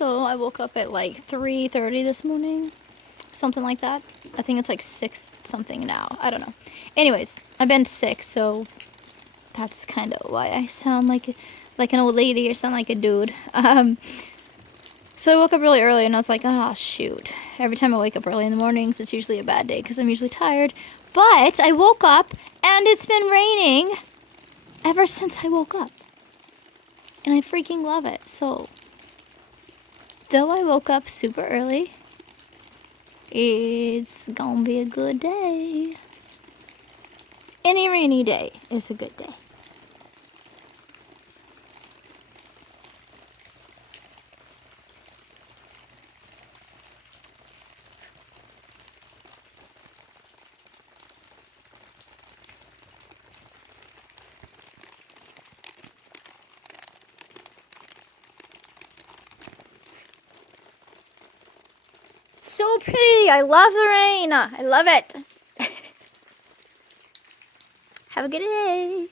So I woke up at like 3:30 this morning. Something like that. I think it's like 6 something now. I don't know. Anyways, I've been sick, so that's kind of why I sound like an old lady or sound like a dude. So I woke up really early and I was like, oh shoot. Every time I wake up early in the mornings, it's usually a bad day because I'm usually tired. But I woke up and it's been raining ever since I woke up. And I freaking love it. So, though I woke up super early, it's gonna be a good day. Any rainy day is a good day. So pretty. I love the rain. I love it. Have a good day.